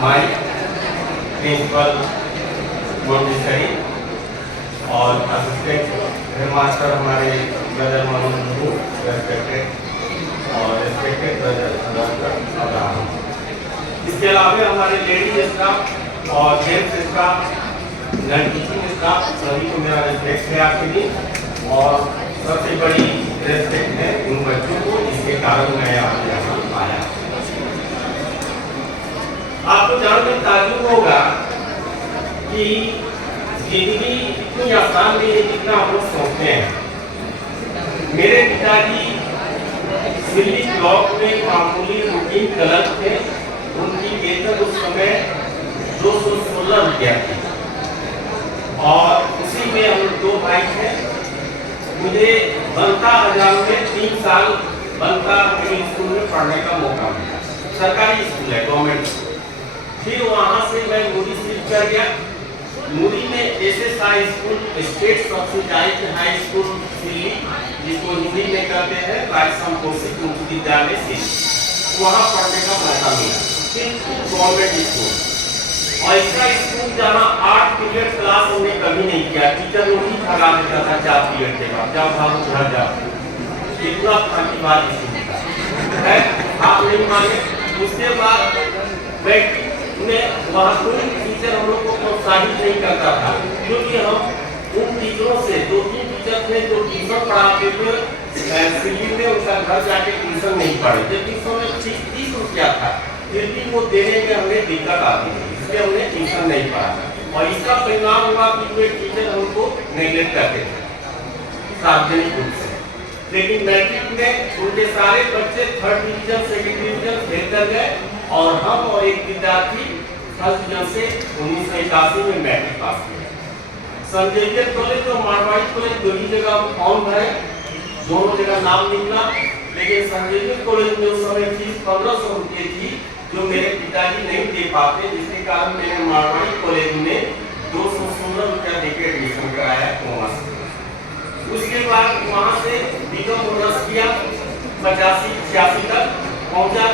माई principal Montessori और assistant headmaster हमारे brother Manoj respected और रेस्पेक्टेड ब्रदर अब्राहम। इसके अलावा हमारे लेडीज स्टाफ और gents staff, non teaching staff, सभी को मेरा रेस्पेक्ट है आपके लिए और सबसे बड़ी रेस्पेक्ट है उन बच्चों को जिसके कारण मैं आपके यहाँ आया। आपको जानकर ताज्जुब होगा कि जिंदगी इतनी आसान नहीं है जितना हम लोग सोचते हैं। मेरे पिताजी दिल्ली ब्लॉक में मामूली रूटीन क्लर्क थे। उनकी वेतन उस समय 216 रुपया थी और उसी में हम लोग 2 भाई थे। मुझे बनता हजार में 3 साल बनता मिडिल स्कूल में पढ़ने का मौका मिला। सरकारी स्कूल है, गवर्नमेंट। फिर वहाँ से मैं मूरी शिफ्ट कर गया। मूरी में SS high school, state subsidised high school Delhi, जिसको हिंदी में कहते हैं राजसम कौशिक उच्च विद्यालय से, वहाँ पढ़ने का मौका मिला। फिर गवर्नमेंट स्कूल और इसका स्कूल जहाँ 8 पीरियड क्लास हमने कभी नहीं किया। टीचर लोग ही भगा देता था 4 पीरियड के बाद, जाओ भागो घर जाओ। इतना फांकीबाज स्कूल है, आप नहीं माने। उसके बाद मैट्रिक में वहाँ कोई टीचर हम लोग को प्रोत्साहित नहीं करता था, क्योंकि हम उन टीचरों से 2-3 टीचर थे जो ट्यूशन पढ़ाते थे दिल्ली में, उनका घर जाके ट्यूशन नहीं पढ़े। जब ट्यूशन में 30 रुपया था, फिर भी वो देने में हमें दिक्कत आती थी, इसलिए हमने ट्यूशन नहीं पढ़ा। और इसका परिणाम हुआ कि वे टीचर हमको नेग्लेक्ट करते थे सार्वजनिक रूप से। लेकिन मैट्रिक में उनके सारे बच्चे 3rd division, 2nd division fail कर गए और हम और एक विद्यार्थी 1st डिवीजन से 1981 में मैट्रिक पास किया। संजय कॉलेज और मारवाड़ी कॉलेज दोनों जगह फॉर्म भरे, दोनों जगह नाम निकला। लेकिन संजय कॉलेज में उस समय फीस 1500 रुपये थी, जो मेरे पिताजी नहीं दे पाते, जिसके कारण मैंने मारवाड़ी कॉलेज में 216 रुपया देकर एडमिशन कराया कॉमर्स। उसके बाद वहाँ से बीकॉम ऑनर्स किया, 85-86 तक पहुँचा।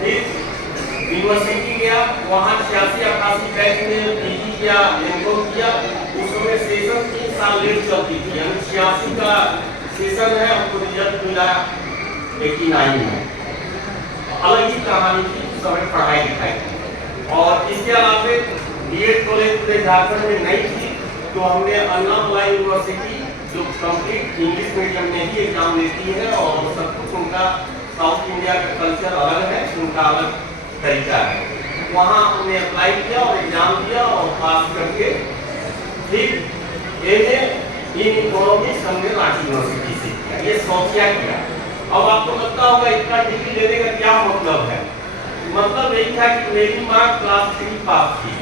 फिर यूनिवर्सिटी गया, वहाँ 86-88 बैच में पीजी किया, एमकॉम किया। उस समय सेशन 3 साल लेट चलती थी, यानी 86 का सेशन है, हमको रिजल्ट मिला 89 में। अलग ही कहानी थी उस समय पढ़ाई लिखाई की। और इसके अलावा बीएड कॉलेज झारखंड में नहीं थी, तो हमने अन्ना यूनिवर्सिटी जो कंप्लीट इंग्लिश मीडियम में ही एग्जाम लेती है और सब कुछ उनका साउथ इंडिया का कल्चर अलग है, उनका अलग तरीका है। वहाँ हमने अप्लाई किया और एग्जाम दिया और पास करके फिर एमए इन इकोनॉमिक्स हमने रांची यूनिवर्सिटी से किया। ये सोचिया किया। अब आपको लगता होगा इतना डिग्री लेने का क्या मतलब है। मतलब यही था कि मेरी माँ क्लास 3 पास थी,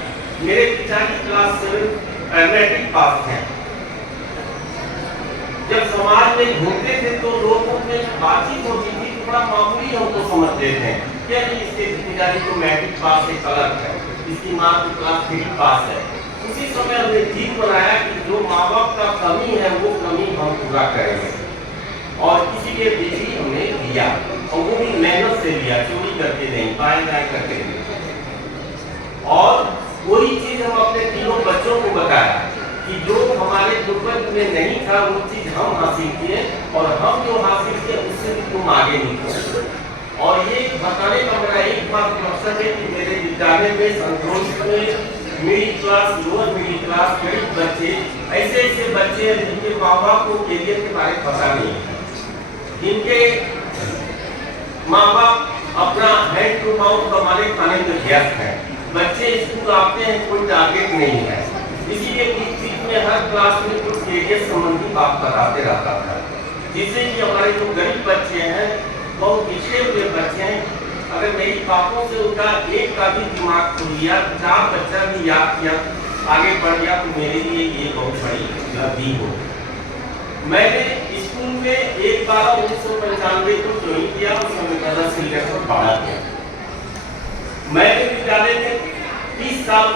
मेरे पिताजी क्लास 7 मैट्रिक पास थे। जब समाज में घूमते थे तो लोगों में बातचीत होती थी, थोड़ा मामूली हमको समझते थे क्या कि इसके पिताजी तो मैट्रिक पास एक अलग है, इसकी माँ तो क्लास 3 पास है। उसी समय हमने जीत बनाया कि जो माँ बाप का कमी है वो कमी हम पूरा करेंगे और इसीलिए डिग्री हमने लिया और वो भी मेहनत से लिया, चोरी करके नहीं, पाए करके नहीं। और वही चीज हम अपने तीनों बच्चों को बताया कि जो हमारे गुर्बत में नहीं था वो चीज हम हासिल किए और हम जो हासिल किए उससे भी तुम आगे निकलो। और ये बताने का मेरा एक मात्र मकसद है कि मेरे विद्यालय में संतोष में middle class, lower middle class गरीब बच्चे, ऐसे बच्चे हैं जिनके माँ बाप को कैरियर के बारे में पता नहीं है, जिनके माँ बाप अपना हैंड टू माउथ कमाने खाने में व्यस्त है। बच्चे स्कूल आते हैं, कोई टारगेट नहीं है, इसीलिए बीच में हर क्लास में कुछ कैरियर संबंधी बात बताते रहता था, जिससे कि हमारे जो गरीब बच्चे हैं, बहुत पिछड़े हुए बच्चे हैं, अगर मेरी बातों से उनका एक का भी दिमाग खुल गया, 4 बच्चा भी याद किया, आगे बढ़ गया, तो मेरे लिए ये बहुत बड़ी उपलब्धि हो। मैंने स्कूल में 1/12/1995 को ज्वाइन किया, उस समय का 10 सिलेक्शन पढ़ा किया। मैंने विद्यालय में 30 साल